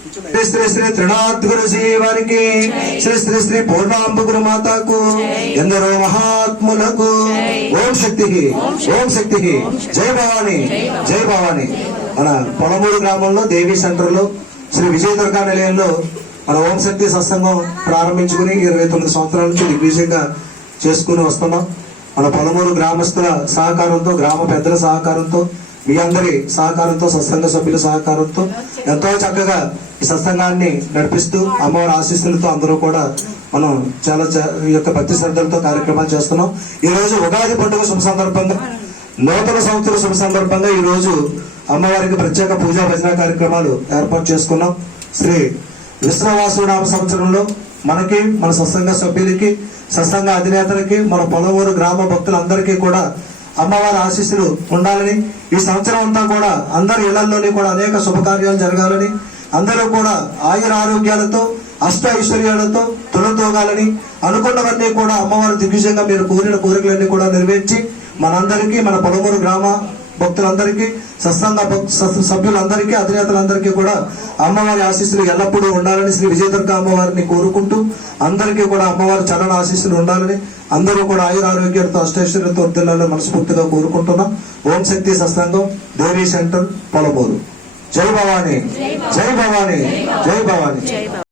శ్రీ శ్రీ శ్రీ త్రినాథ్ శ్రీ వారికి శ్రీ శ్రీ శ్రీ పూర్ణాంబ గురు మాతాకు ఎందరో మహాత్ములకు ఓం శక్తికి ఓం శక్తికి జై భవాని జై భవాని. మన పొలమూరు గ్రామంలో దేవీ సెంటర్లో శ్రీ విజయ దుర్గా నిలయంలో మన ఓం శక్తి సత్సంగం ప్రారంభించుకుని ఇరవై తొమ్మిది సంవత్సరాల నుంచి దిగ్విజయంగా చేసుకుని వస్తున్నాం. మన పొలమూరు గ్రామస్తుల సహకారంతో గ్రామ పెద్దల సహకారంతో మీ అందరి సహకారంతో సత్సంగ సభ్యుల సహకారంతో ఎంతో చక్కగా ఈ సత్సంగాన్ని నడిపిస్తూ అమ్మవారి ఆశీస్సులతో అందరూ కూడా మనం చాలా ఈ యొక్క భక్తి శ్రద్ధలతో కార్యక్రమాలు చేస్తున్నాం. ఈ రోజు ఉగాది పండుగ శుభ సందర్భంగా నూతన సంవత్సర శుభ సందర్భంగా ఈ రోజు అమ్మవారికి ప్రత్యేక పూజా భజన కార్యక్రమాలు ఏర్పాటు చేసుకున్నాం. శ్రీ విశ్వవాసు నామ సంవత్సరంలో మనకి మన సత్సంగ సభ్యులకి సత్సంగ అధినేతలకి మన పొలవూరు గ్రామ భక్తులందరికీ కూడా అమ్మవారి ఆశీస్సులు ఉండాలని ఈ సంవత్సరం అంతా కూడా అందరి ఇళ్ళలోనే కూడా అనేక శుభకార్యాలు జరగాలని అందరూ కూడా ఆయుర ఆరోగ్యాలతో అష్ట ఐశ్వర్యాలతో తొలతోగాలని అనుకున్నవన్నీ కూడా అమ్మవారి దిగ్విజయంగా మీరు కోరిన కోరికలన్నీ కూడా నెరవేర్చి మనందరికీ మన పలువురు గ్రామ భక్తులందరికీ సత్సంగ సత్- సభ్యులందరికీ అధినేతలందరికీ కూడా అమ్మవారి ఆశీస్సులు ఎల్లప్పుడూ ఉండాలని శ్రీ విజయదుర్గ అమ్మవారిని కోరుకుంటూ అందరికీ కూడా అమ్మవారి చలన ఆశీస్సులు ఉండాలని అందరూ కూడా ఆయుర ఆరోగ్యాలతో అష్టైశ్వర్యంతో వర్ధిల్లాలని మనస్ఫూర్తిగా కోరుకుంటున్నాం. ఓం శక్తి సత్సంగం దేవీ సెంటర్ పొలమూరు జై భవానీ జై భవానీ జై భవానీ.